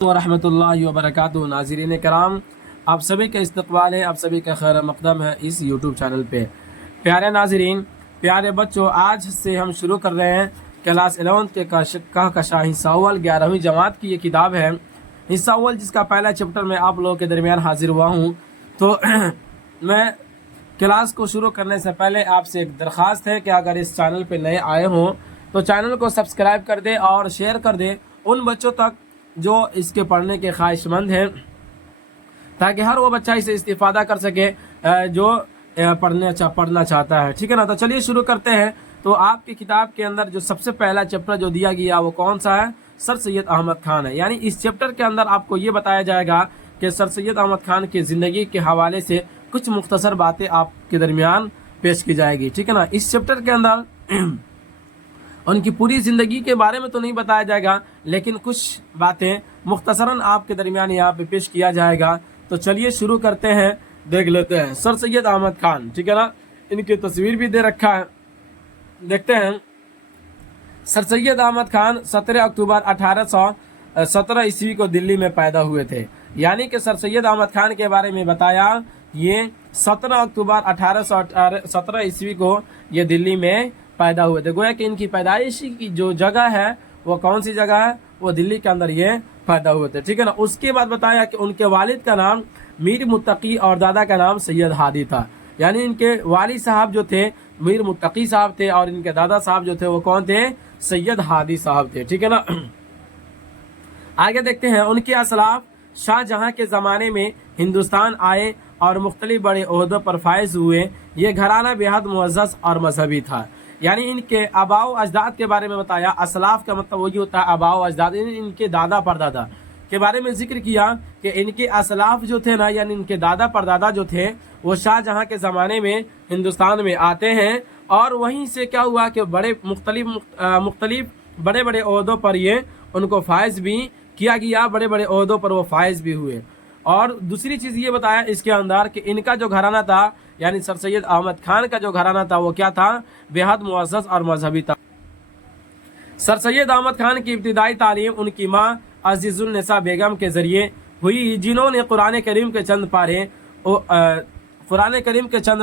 वरहमतुल्लाहि वबरकातुहू। नाज़रीन कराम, आप सभी का इस्तकबाल है, आप सभी का खैर मक़दम है इस यूट्यूब चैनल पे। प्यारे नाज़रीन, प्यारे बच्चों, आज से हम शुरू कर रहे हैं क्लास 11 के कहकशां हिस्सा अव्वल 11वीं जमात की ये किताब है हिस्सा अव्वल, जिसका पहला चैप्टर मैं आप लोगों के दरमियान हाजिर हुआ हूँ। तो मैं क्लास को शुरू करने से पहले आपसे एक दरख्वास्त है कि अगर इस चैनल पे नए आए हों तो चैनल को सब्सक्राइब कर दें और शेयर कर दें उन बच्चों तक जो इसके पढ़ने के ख्वाहिशमंद हैं, ताकि हर वो बच्चा इसे इस्तिफादा कर सके जो पढ़ना चाहता है। ठीक है ना। तो चलिए शुरू करते हैं। तो आपकी किताब के अंदर जो सबसे पहला चैप्टर जो दिया गया वो कौन सा है? सर सैयद अहमद खान है। यानी इस चैप्टर के अंदर आपको ये बताया जाएगा कि सर सैयद अहमद खान की ज़िंदगी के हवाले से कुछ मुख्तसर बातें आपके दरमियान पेश की जाएगी। ठीक है ना। इस चैप्टर के अंदर उनकी पूरी ज़िंदगी के बारे में तो नहीं बताया जाएगा, लेकिन कुछ बातें मुख्तसरन आपके दरमियान यहाँ पे पेश किया जाएगा। तो चलिए शुरू करते हैं, देख लेते हैं सर सैयद अहमद खान। ठीक है ना। इनकी तस्वीर भी दे रखा है, देखते हैं। सर सैयद अहमद खान 17 अक्टूबर 1817 ईस्वी को दिल्ली में पैदा हुए थे। यानी कि सर सैयद अहमद खान के बारे में बताया, ये 17 अक्टूबर 1817 ईस्वी को ये दिल्ली में पैदा हुए थे। गोया कि इनकी पैदाइश की जो जगह है वो कौन सी जगह है? वो दिल्ली के अंदर ये पैदा हुए थे। ठीक है ना। उसके बाद बताया कि उनके वालिद का नाम मीर मुत्तकी और दादा का नाम सैयद हादी था। यानी इनके वालिद साहब जो थे मीर मुत्तकी साहब थे और इनके दादा साहब जो थे वो कौन थे? सैयद हादी साहब थे। ठीक है ना। आगे देखते हैं। उनके असलाफ शाहजहां के ज़माने में हिंदुस्तान आए और मुख्तलिफ बड़े ओहदों पर फायज हुए। ये घराना बेहद मुअज़्ज़ज़ और मजहबी था। यानी इनके आबाओ अजदाद के बारे में बताया। असलाफ का मतलब वही होता है आबाओ अजदाद, इनके दादा परदादा के बारे में जिक्र किया कि इनके असलाफ जो थे ना, यानी इनके दादा परदादा जो थे वो शाहजहां के ज़माने में हिंदुस्तान में आते हैं और वहीं से क्या हुआ कि बड़े मुख्तलिफ बड़े बड़े ओहदों पर ये उनको फायज भी किया गया, बड़े बड़े ओहदों पर वो फायज भी हुए। और दूसरी चीज़ ये बताया इसके अंदर कि इनका जो घराना था, यानी सर सैयद अहमद खान का जो घराना था वो क्या था? बेहद मुअज़्ज़ज़ और मजहबी था। सर सैयद अहमद खान की इब्तिदाई तालीम उनकी माँ अज़ीज़ुन निसा बेगम के ज़रिए हुई, जिन्होंने कुरान करीम के चंद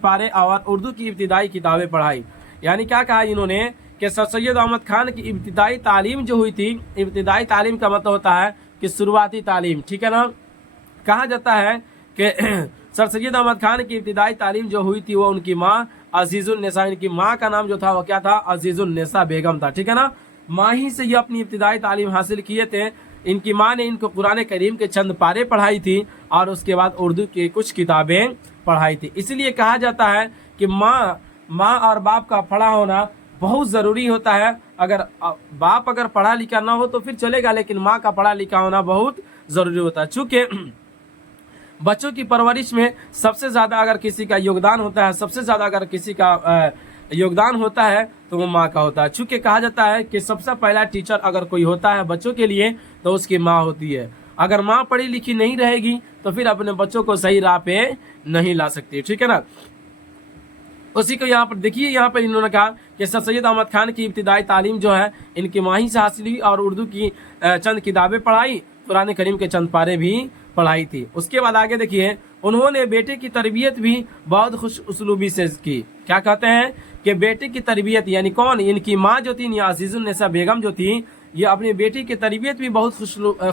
पारे और उर्दू की इब्तिदाई किताबें पढ़ाई। यानी क्या कहा इन्होंने कि सर सैयद अहमद खान की इब्तिदाई तालीम जो हुई थी, इब्तिदाई तालीम का मतलब होता है कि शुरुआती तालीम। ठीक है ना। कहा जाता है कि सर सैयद अहमद खान की इब्तिदाई तालीम जो हुई थी वो उनकी माँ अज़ीज़ुन निसा, इनकी माँ का नाम जो था वो क्या था? अज़ीज़ुन निसा बेगम था। ठीक है ना। माँ ही से ये अपनी इब्तिदाई तालीम हासिल किए थे। इनकी माँ ने इनको कुरान करीम के चंद पारे पढ़ाई थी और उसके बाद उर्दू की कुछ किताबें पढ़ाई थी। इसलिए कहा जाता है कि माँ और बाप का पढ़ा होना बहुत ज़रूरी होता है। अगर बाप अगर पढ़ा लिखा ना हो तो फिर चलेगा, लेकिन माँ का पढ़ा लिखा होना बहुत ज़रूरी होता है। चूँकि बच्चों की परवरिश में सबसे ज़्यादा अगर किसी का योगदान होता है, सबसे ज़्यादा अगर किसी का योगदान होता है तो वो माँ का होता है। चूँकि कहा जाता है कि सबसे पहला टीचर अगर कोई होता है बच्चों के लिए तो उसकी माँ होती है। अगर माँ पढ़ी लिखी नहीं रहेगी तो फिर अपने बच्चों को सही राह पे नहीं ला सकती। ठीक है ना। उसी को यहाँ पर देखिए, यहाँ पर इन्होंने कहा कि सर सैयद अहमद खान की इब्तिदाई तालीम जो है इनकी माँ ही से हासिल हुई और उर्दू की चंद किताबें पढ़ाई, कुरान करीम के चंद पारे भी पढ़ाई थी। उसके बाद आगे देखिए, उन्होंने बेटे की तरबियत भी बहुत खुश उसलूबी से की। क्या कहते हैं कि बेटे की तरबियत, यानी कौन? इनकी माँ जो थी अज़ीज़ुन निसा बेगम जो थी, ये अपनी बेटी की तरबियत भी बहुत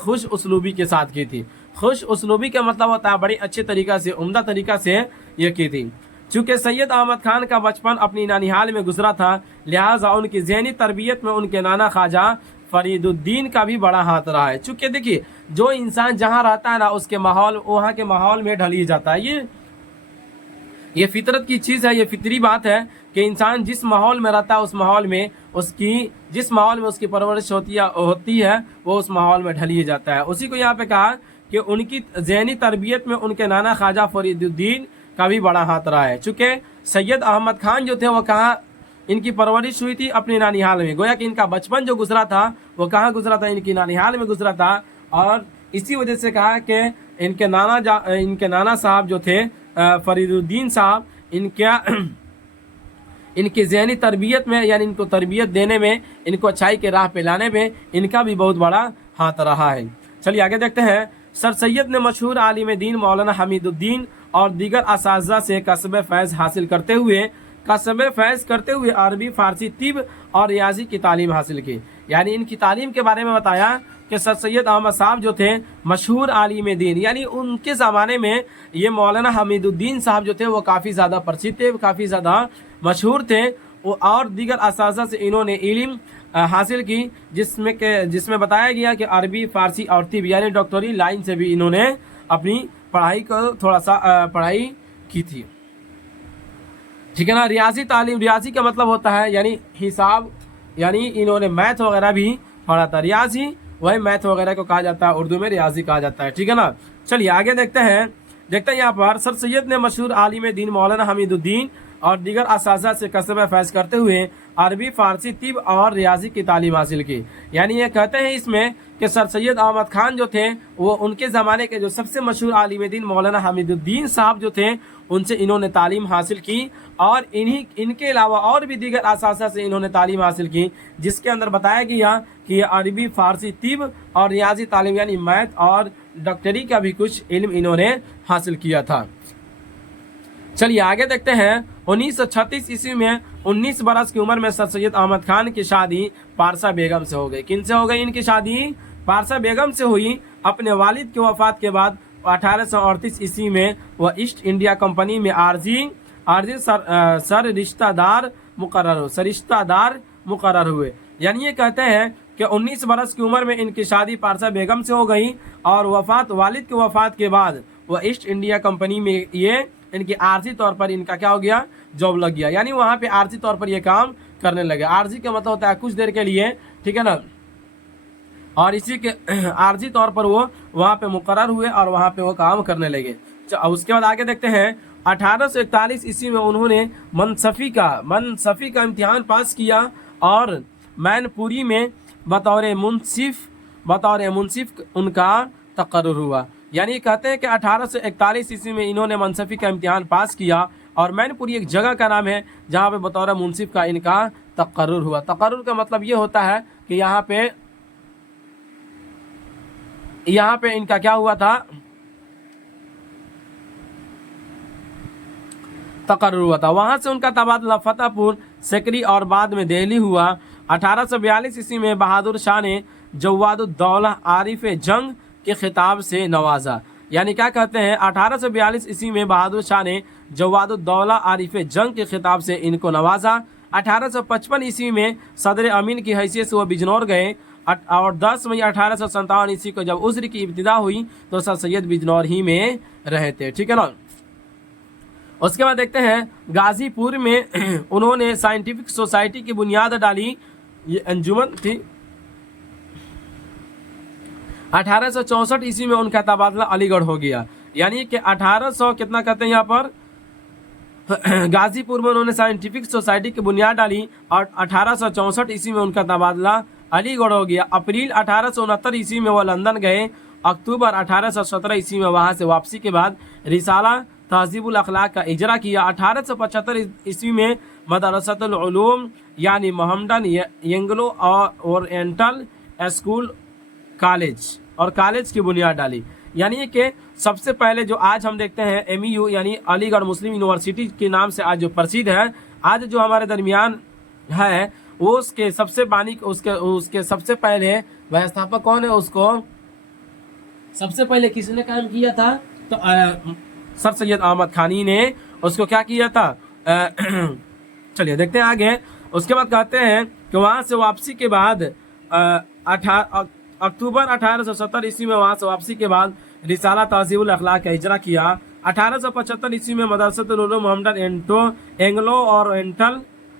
खुश उसलूबी के साथ की थी। खुश उसलूबी का मतलब होता है बड़ी अच्छे तरीक़ा से, उम्दा तरीक़ा से ये की थी। चूँकि सैयद अहमद खान का बचपन अपनी नानिहाल में गुजरा था, लिहाजा उनकी ज़हनी तरबियत में उनके नाना ख्वाजा फरीदुद्दीन का भी बड़ा हाथ रहा है। चूँकि देखिए, जो इंसान जहाँ रहता है ना उसके माहौल, वहाँ के माहौल में ढल ही जाता है। ये फितरत की चीज़ है, ये फितरी बात है कि इंसान जिस माहौल में रहता है उस माहौल में जिस माहौल में उसकी परवरिश होती है वो उस माहौल में ढल ही जाता है। उसी को यहाँ पे कहा कि उनकी ज़हनी तरबियत में उनके नाना ख्वाजा फरीदुद्दीन का भी बड़ा हाथ रहा है। चूँकि सैयद अहमद खान जो थे वो कहाँ इनकी परवरिश हुई थी? अपने नानिहाल में। गोया कि इनका बचपन जो गुजरा था वो कहाँ गुजरा था? इनकी नानिहाल में गुजरा था। और इसी वजह से कहा कि इनके नाना साहब जो थे फरीदुद्दीन साहब, इनकी ज़हनी तरबियत में, यानी इनको तरबियत देने में, इनको अच्छाई के राह पे लाने में इनका भी बहुत बड़ा हाथ रहा है। चलिए आगे देखते हैं। सर सैयद ने मशहूर आलिम दीन मौलाना हमीदुद्दीन और दीगर असातिज़ा से कसब फैज़ हासिल करते हुए अरबी फ़ारसी तिब और रियाजी की तालीम हासिल की। यानी इनकी तालीम के बारे में बताया कि सर सैयद अहमद साहब जो थे मशहूर आलिम दीन, यानी उनके ज़माने में ये मौलाना हमीदुद्दीन साहब जो थे वो काफ़ी ज़्यादा प्रसिद्ध थे, काफ़ी ज़्यादा मशहूर थे, और दीगर असातिज़ा से इन्होंने इल्म हासिल की, जिसमें बताया गया कि अरबी फ़ारसी और तिब यानी डॉक्टरी लाइन से भी इन्होंने अपनी पढ़ाई को थोड़ा सा पढ़ाई की थी। ठीक है ना। रियाजी तालीम, रियाजी का मतलब होता है यानी हिसाब, यानी इन्होंने मैथ वगैरह भी पढ़ा था। रियाजी वही मैथ वगैरह को कहा जाता है, उर्दू में रियाजी कहा जाता है। ठीक है ना। चलिए आगे देखते हैं यहाँ पर। सर सैयद ने मशहूर आलिम दीन मौलाना हमीदुद्दीन और दीगर असातिज़ा से कसब फैज़ करते हुए अरबी फ़ारसी तिब और रियाजी की तालीम हासिल की। यानी ये कहते हैं इसमें कि सर सैयद अहमद खान जो थे वो उनके ज़माने के जो सबसे मशहूर आलिम दीन मौलाना हमीदुद्दीन साहब जो थे उनसे इन्होंने तालीम हासिल की, और इनके अलावा और भी दीगर असातिज़ा से इन्होंने तालीम हासिल की, जिसके अंदर बताया गया कि ये अरबी फ़ारसी तिब और रियाजी तालीम यानी मैथ और डॉक्टरी का भी कुछ इल्म इन्होंने हासिल किया था। चलिए आगे देखते हैं। 1936 ईस्वी में 19 बरस की उम्र में सर सैयद अहमद खान की शादी पारसा बेगम से हो गई। किन से हो गई इनकी शादी? पारसा बेगम से हुई। अपने वालिद की वफात के बाद 1838 ईस्वी में वह ईस्ट इंडिया कंपनी में आरजी सरिश्तादार मुकर्रर हुए। यानी ये कहते हैं कि 19 बरस की उम्र में इनकी शादी पारसा बेगम से हो गई, और वालिद की वफात के बाद वह ईस्ट इंडिया कंपनी में ये इनकी आर्जी तौर पर इनका क्या हो गया, जॉब लग गया। यानी वहाँ पे आर्जी तौर पर ये काम करने लगे। आर्जी का मतलब होता है कुछ देर के लिए, ठीक है ना, और इसी के आर्जी तौर पर वो वहाँ पे मुकर्रर हुए और वहाँ पे वो काम करने लगे। उसके बाद आगे देखते हैं। 1841 ईस्वी में उन्होंने मनसफी का इम्तिहान पास किया और मैनपुरी में बतौर मुंसिफ उनका तकर्रुर हुआ। यानी कहते हैं कि 1841 ईस्वी में इन्होंने मनसफी का इम्तिहान पास किया और मैनपुरी एक जगह का नाम है जहाँ पे बतौर मुंसिफ का इनका तकर्रुर हुआ। तकर्रुर का मतलब ये होता है कि यहाँ पे इनका क्या हुआ था, तकर्रुर हुआ था। वहाँ से उनका तबादला फतेहपुर सिकरी और बाद में दिल्ली हुआ। 1842 ईस्वी में बहादुर शाह ने जवादुद्दौला आरिफ जंग के खिताब से नवाजा। यानी क्या कहते हैं, 1842 ईस्वी में बहादुर शाह ने जवादुद्दौला आरिफ जंग के खिताब से इनको नवाजा। 1855 ईस्वी में सदर अमीन की हैसियत से वो बिजनौर गए, और 10 मई 1857 ईस्वी को जब उज़्र की इब्तिदा हुई तो सर सैयद बिजनौर ही में रहे थे। ठीक है ना। उसके बाद देखते हैं गाजीपुर में उन्होंने साइंटिफिक सोसाइटी की बुनियाद डाली। ये अंजुमन थी। 1864 ईस्वी में उनका तबादला अलीगढ़ हो गया। यानी कि 1800 कितना कहते हैं यहाँ पर, गाजीपुर में उन्होंने साइंटिफिक सोसाइटी की बुनियाद डाली और 1864 ईस्वी में उनका तबादला अलीगढ़ हो गया। अप्रैल 1869 ईस्वी में वो लंदन गए। अक्टूबर 1817 ईस्वी में वहाँ से वापसी के बाद रिसाला तहज़ीबुल अखलाक का इजरा किया। 1875 ईस्वी में मदरसतुल उलूम यानी Mohammedan Anglo Oriental school college की बुनियाद डाली। यानी कि सबसे पहले जो आज हम देखते हैं एमईयू यानी अलीगढ़ मुस्लिम यूनिवर्सिटी के नाम से आज जो प्रसिद्ध है, आज जो हमारे दरमियान है, वो उसके सबसे पहले वह स्थापक कौन है, उसको सबसे पहले किसने काम किया था, तो सर सैयद अहमद खानी ने उसको क्या किया था। चलिए देखते हैं आगे। उसके बाद कहते हैं कि वहाँ से वापसी के बाद अक्टूबर 1870 ईस्वी में वहाँ से वापसी के बाद रिसाला तहज़ीबुल अखलाक का इजरा किया। 1875 ईस्वी में मदरसतुल उलूम Mohammedan Anglo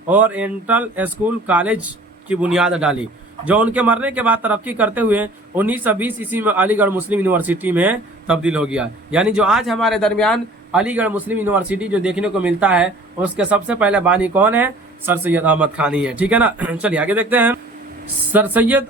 Oriental school college की बुनियाद डाली, जो उनके मरने के बाद तरक्की करते हुए 1920 ईस्वी में अलीगढ़ मुस्लिम यूनिवर्सिटी में तब्दील हो गया। यानी जो आज हमारे दरमियान अलीगढ़ मुस्लिम यूनिवर्सिटी जो देखने को मिलता है, उसके सबसे पहले बानी कौन है, सर सैयद अहमद खानी है। ठीक है ना। चलिए आगे देखते हैं। सर सैयद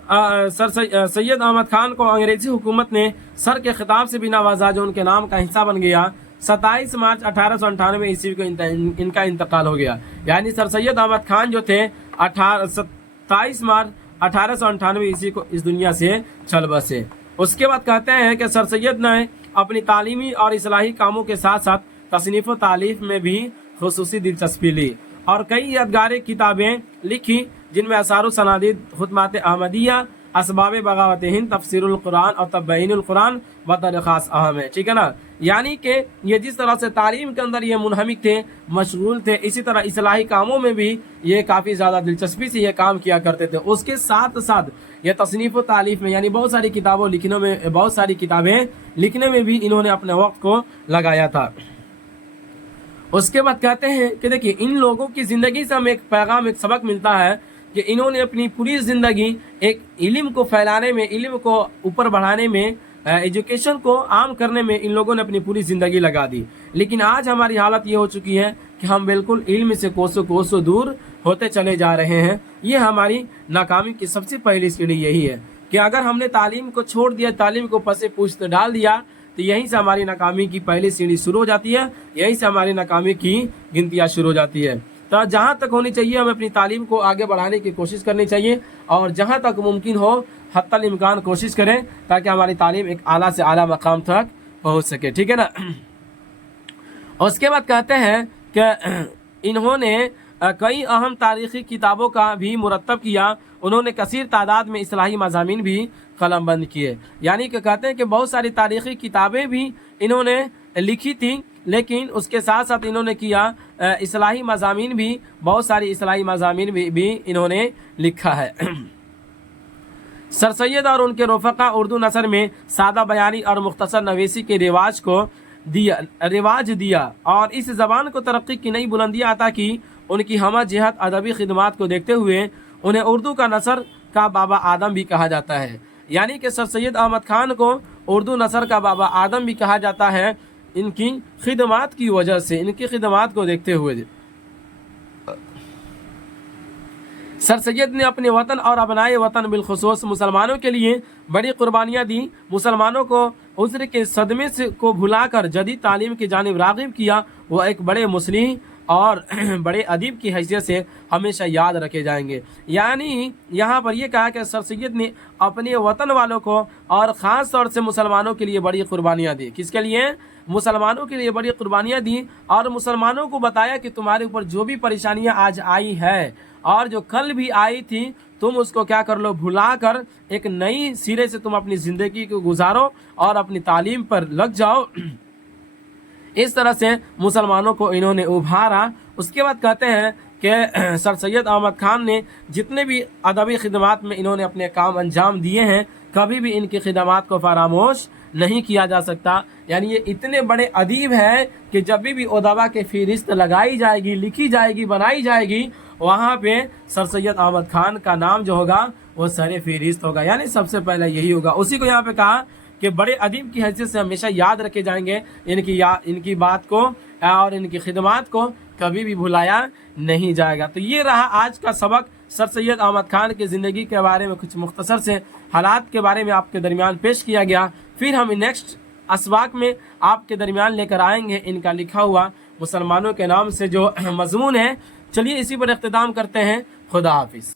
अहमद खान को अंग्रेजी हुकूमत ने सर के खिताब से भी नवाजा, जो उनके नाम का हिस्सा बन गया। 27 मार्च 1898 ईस्वी को इनका इंतकाल हो गया। यानी सर सैयद अहमद खान जो थे 27 मार्च 1898 ईस्वी को इस दुनिया से चल बसे। اس کے بعد کہتے ہیں کہ سر سید نے اپنی تعلیمی اور اصلاحی کاموں کے ساتھ ساتھ تصنیف و تالیف میں بھی خصوصی دلچسپی لی اور کئی یادگار کتابیں لکھی، جن میں اثار و سنادید، خطبات احمدیہ، اسباب بغاوت ہند، تفسیر القرآن اور تبیین القرآن بطور خاص اہم ہے، ٹھیک ہے نا۔ یعنی کہ یہ جس طرح سے تعلیم کے اندر یہ منہمک تھے، مشغول تھے، اسی طرح اصلاحی کاموں میں بھی یہ کافی زیادہ دلچسپی سے یہ کام کیا کرتے تھے۔ اس کے ساتھ ساتھ یہ تصنیف و تالیف میں یعنی بہت ساری کتابیں لکھنے میں بھی انہوں نے اپنے وقت کو لگایا تھا۔ اس کے بعد کہتے ہیں کہ دیکھیے ان لوگوں کی زندگی سے ہمیں ایک پیغام، ایک سبق ملتا ہے کہ انہوں نے اپنی پوری زندگی ایک علم کو پھیلانے میں، علم کو اوپر بڑھانے میں، ایجوکیشن کو عام کرنے میں ان لوگوں نے اپنی پوری زندگی لگا دی۔ لیکن آج ہماری حالت یہ ہو چکی ہے کہ ہم بالکل علم سے کوسوں دور ہوتے چلے جا رہے ہیں۔ یہ ہماری ناکامی کی سب سے پہلی سیڑھی یہی ہے کہ اگر ہم نے تعلیم کو چھوڑ دیا، تعلیم کو پس پشت ڈال دیا، تو یہیں سے ہماری ناکامی کی پہلی سیڑھی شروع ہو جاتی ہے، یہیں سے ہماری ناکامی کی گنتیاں شروع ہو جاتی ہے۔ تو جہاں تک ہونی چاہیے ہمیں اپنی تعلیم کو آگے بڑھانے کی کوشش کرنی چاہیے، اور جہاں تک ممکن ہو حتی الامکان کوشش کریں تاکہ ہماری تعلیم ایک اعلیٰ سے اعلیٰ مقام تک پہنچ سکے، ٹھیک ہے نا۔ اس کے بعد کہتے ہیں کہ انہوں نے کئی اہم تاریخی کتابوں کا بھی مرتب کیا، انہوں نے کثیر تعداد میں اصلاحی مضامین بھی قلم بند کیے۔ یعنی کہ کہتے ہیں کہ بہت ساری تاریخی کتابیں بھی انہوں نے لکھی تھیں، لیکن اس کے ساتھ ساتھ انہوں نے کیا اصلاحی مضامین بھی، بہت ساری اصلاحی مضامین بھی انہوں نے لکھا ہے۔ سر سید اور ان کے رفقا اردو نثر میں سادہ بیانی اور مختصر نویسی کے رواج دیا اور اس زبان کو ترقی کی نئی بلندیاں عطا کی۔ ان کی ہمہ جہت ادبی خدمات کو دیکھتے ہوئے انہیں اردو کا نثر کا بابا آدم بھی کہا جاتا ہے۔ یعنی کہ سر سید احمد خان کو اردو نثر کا بابا آدم بھی کہا جاتا ہے، ان کی خدمات کی وجہ سے، ان کی خدمات کو دیکھتے ہوئے۔ سر سید نے اپنے وطن اور ابنائے وطن بالخصوص مسلمانوں کے لیے بڑی قربانیاں دی، مسلمانوں کو عذر کے صدمے کو بھلا کر جدید تعلیم کی جانب راغب کیا۔ وہ ایک بڑے مصلح اور بڑے ادیب کی حیثیت سے ہمیشہ یاد رکھے جائیں گے۔ یعنی یہاں پر یہ کہا کہ سر سید نے اپنے وطن والوں کو اور خاص طور سے مسلمانوں کے لیے بڑی قربانیاں دی۔ کس کے لیے؟ مسلمانوں کے لیے بڑی قربانیاں دی، اور مسلمانوں کو بتایا کہ تمہارے اوپر جو بھی پریشانیاں آج آئی ہے اور جو کل بھی آئی تھی، تم اس کو کیا کر لو، بھلا کر ایک نئی سرے سے تم اپنی زندگی کو گزارو اور اپنی تعلیم پر لگ جاؤ۔ اس طرح سے مسلمانوں کو انہوں نے ابھارا۔ اس کے بعد کہتے ہیں کہ سر سید احمد خان نے جتنے بھی ادبی خدمات میں انہوں نے اپنے کام انجام دیے ہیں، کبھی بھی ان کی خدمات کو فراموش نہیں کیا جا سکتا۔ یعنی یہ اتنے بڑے ادیب ہیں کہ جب بھی ادبا کی فہرست لگائی جائے گی، لکھی جائے گی، بنائی جائے گی، وہاں پہ سر سید احمد خان کا نام جو ہوگا وہ سر فہرست ہوگا، یعنی سب سے پہلے یہی ہوگا۔ اسی کو یہاں پہ کہا کہ بڑے ادیب کی حیثیت سے ہمیشہ یاد رکھے جائیں گے، ان کی بات کو اور ان کی خدمات کو کبھی بھی بھلایا نہیں جائے گا۔ تو یہ رہا آج کا سبق، سر سید احمد خان کی زندگی کے بارے میں کچھ مختصر سے حالات کے بارے میں آپ کے درمیان پیش کیا گیا۔ پھر ہم نیکسٹ اسباق میں آپ کے درمیان لے کر آئیں گے ان کا لکھا ہوا مسلمانوں کے نام سے جو مضمون ہے۔ چلیے اسی پر اختتام کرتے ہیں۔ خدا حافظ۔